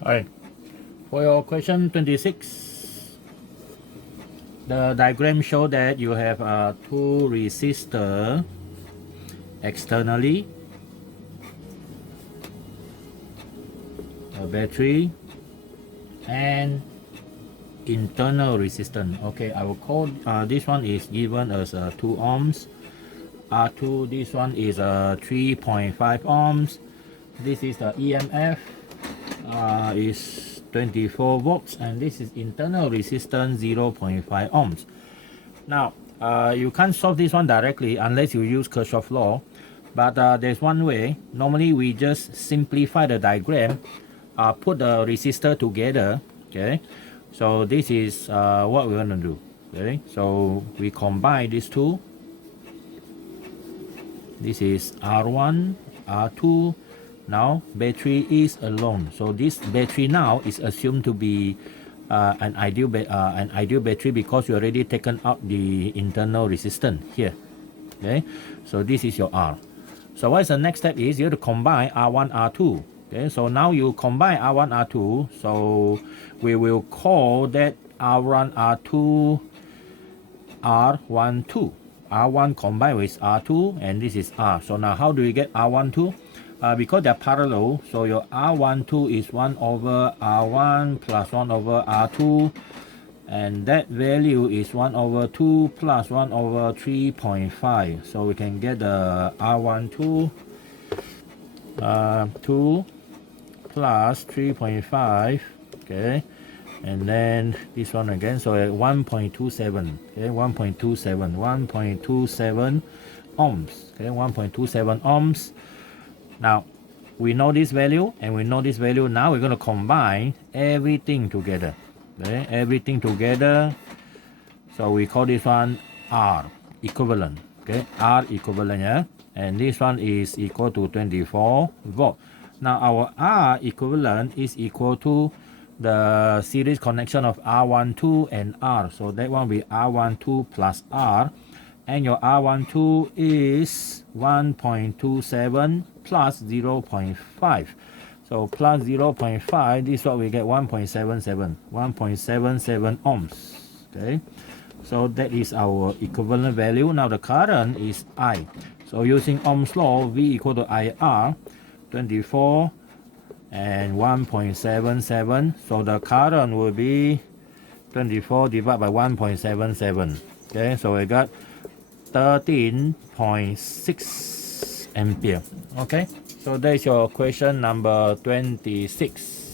Alright, for your question 26, the diagram show that you have two resistor externally, a battery, and internal resistance. Okay, I will call this one is given as 2 ohms. R2, this one is 3.5 ohms. This is the EMF is 24 volts, and this is internal resistance 0.5 ohms. Now you can't solve this one directly unless you use Kirchhoff law, but there's one way. Normally we just simplify the diagram, put the resistor together. Okay, so this is what we're going to do. Okay, so we combine these two. This is R1, R2. Now battery is alone, so this battery now is assumed to be an ideal battery because you already taken out the internal resistance here. Okay, so this is your R. So what is the next step is you have to combine R1, R2. Okay, so now you combine R1, R2, so we will call that R1, R2 R12. R1 combined with R2, and this is R. So now how do we get R12? Because they're parallel, so your R12 is 1 over R1 plus 1 over R2, and that value is 1 over 2 plus 1 over 3.5. So we can get the R12 2 plus 3.5. Okay, and then this one again, so at 1.27. Okay, 1.27 ohms. Okay, 1.27 ohms. Now we know this value and we know this value. Now we're going to combine everything together. Okay, everything together, so we call this one R equivalent. Okay, R equivalent, yeah, and this one is equal to 24 volt. Now our R equivalent is equal to the series connection of R12 and R, so that one will be R12 plus R, and your R12 is 1.27 plus 0.5. So plus 0.5, this is what we get, 1.77 ohms. Okay, so that is our equivalent value. Now the current is I. So using Ohm's law, V equal to IR, 24 and 1.77. So the current will be 24 divided by 1.77. Okay, so we got 13.6 ampere. Okay, so that is your question number 26.